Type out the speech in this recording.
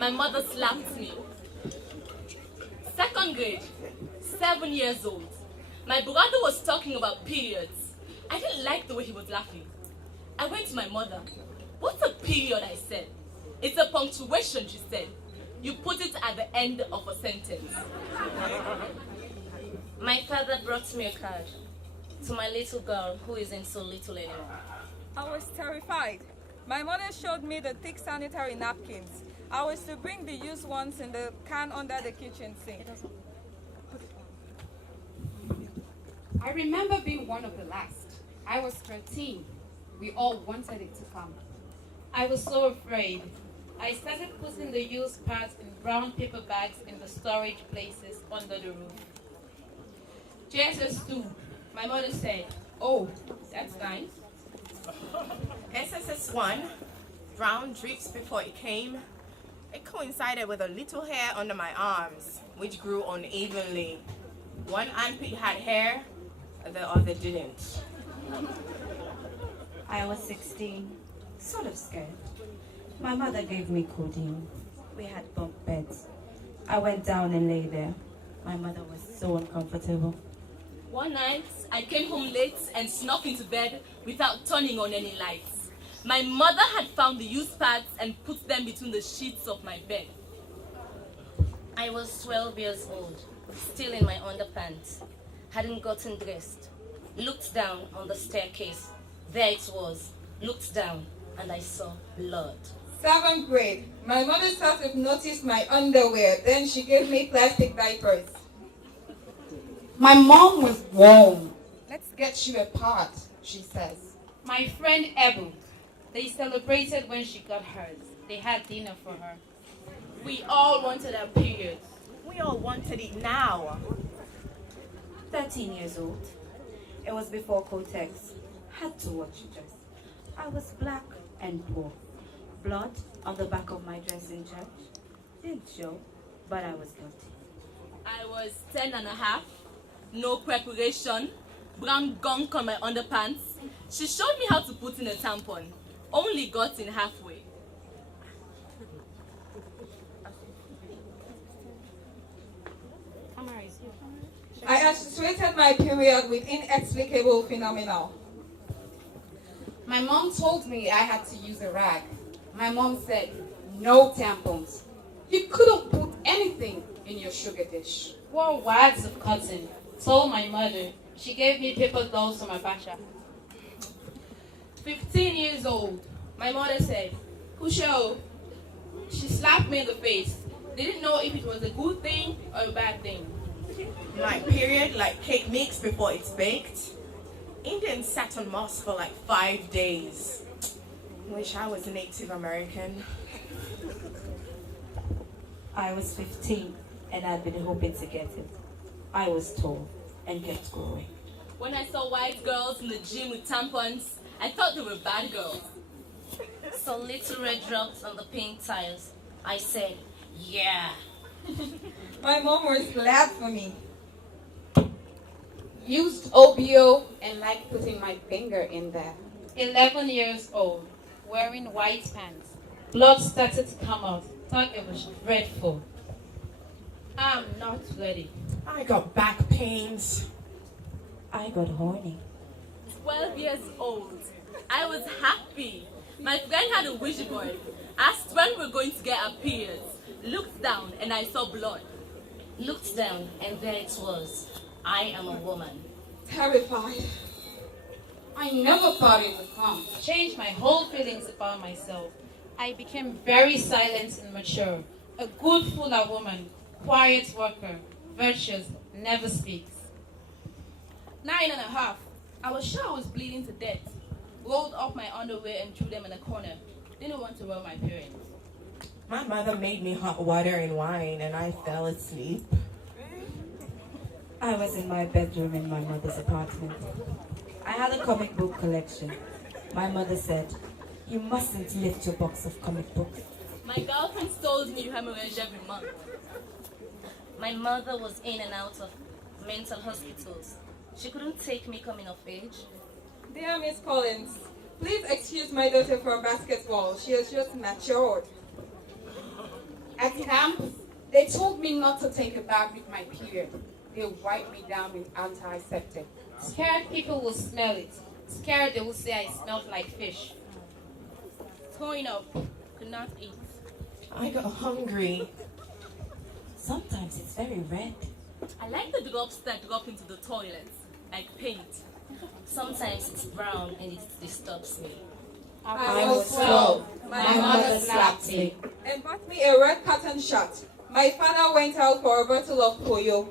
My mother slapped me. Second grade, 7 years old. My brother was talking about periods. I didn't like the way he was laughing. I went to my mother. What's a period, I said. It's a punctuation, she said. You put it at the end of a sentence. My father brought me a card to my little girl who isn't so little anymore. I was terrified. My mother showed me the thick sanitary napkins. I was to bring the used ones in the can under the kitchen sink. I remember being one of the last. I was 13. We all wanted it to come. I was so afraid. I started putting the used parts in brown paper bags in the storage places under the roof. JSS2, my mother said, "Oh, that's nice." SSS1, brown drips before it came. It coincided with a little hair under my arms, which grew unevenly. One armpit had hair, the other didn't. I was 16, sort of scared. My mother gave me codeine. We had bunk beds. I went down and lay there. My mother was so uncomfortable. One night, I came home late and snuck into bed without turning on any lights. My mother had found the used pads and put them between the sheets of my bed. I was 12 years old, still in my underpants, hadn't gotten dressed, looked down on the staircase. There it was, looked down, and I saw blood. 7th grade. My mother sort of noticed my underwear. Then she gave me plastic diapers. My mom was warm. "Let's get you a part," she says. My friend Ebu, they celebrated when she got hers. They had dinner for her. We all wanted our periods. We all wanted it now. 13 years old. It was before Kotex. Had to watch a dress. I was black and poor. Blood on the back of my dress in church. Didn't show, but I was guilty. I was 10 and a half, no preparation, brown gunk on my underpants. She showed me how to put in a tampon, only got in halfway. I accentuated my period with inexplicable phenomena. My mom told me I had to use a rag. My mom said, "No tampons. You couldn't put anything in your sugar dish." Wore wads of cotton. Told my mother. She gave me paper dolls for my basha. 15 years old. My mother said, "Kusho." She slapped me in the face. Didn't know if it was a good thing or a bad thing. My period, like cake mix before it's baked. Indians sat on moss for like 5 days. Wish I was Native American. I was 15 and I'd been hoping to get it. I was tall and kept growing. When I saw white girls in the gym with tampons, I thought they were bad girls. Saw little red drops on the pink tiles. I said, yeah. My mom was glad for me. Used OBO and liked putting my finger in there. 11 years old. Wearing white pants. Blood started to come out. Thought it was dreadful. I'm not ready. I got back pains. I got horny. 12 years old. I was happy. My friend had a wish board. Asked when we were going to get our periods. Looked down and I saw blood. Looked down, and there it was. I am a woman. Terrified. I never thought it would come. Changed my whole feelings about myself. I became very silent and mature. A good fuller woman. Quiet worker. Virtuous. Never speaks. 9 and a half. I was sure I was bleeding to death. Rolled up my underwear and threw them in a corner. Didn't want to wear my parents. My mother made me hot water and wine and I fell asleep. I was in my bedroom in my mother's apartment. I had a comic book collection. My mother said, "You mustn't lift your box of comic books." My girlfriend told me you hemorrhage every month. My mother was in and out of mental hospitals. She couldn't take me coming of age. Dear Miss Collins, please excuse my daughter from basketball. She has just matured. camp, they told me not to take a bath with my period. They wiped me down with antiseptic. Scared people will smell it. Scared they will say I smelled like fish. Throwing up. Could not eat. I got hungry. Sometimes it's very red. I like the drops that drop into the toilet, like paint. Sometimes it's brown and it disturbs me. I was 12. My mother slapped me. And bought me a red cotton shirt. My father went out for a bottle of Koyo.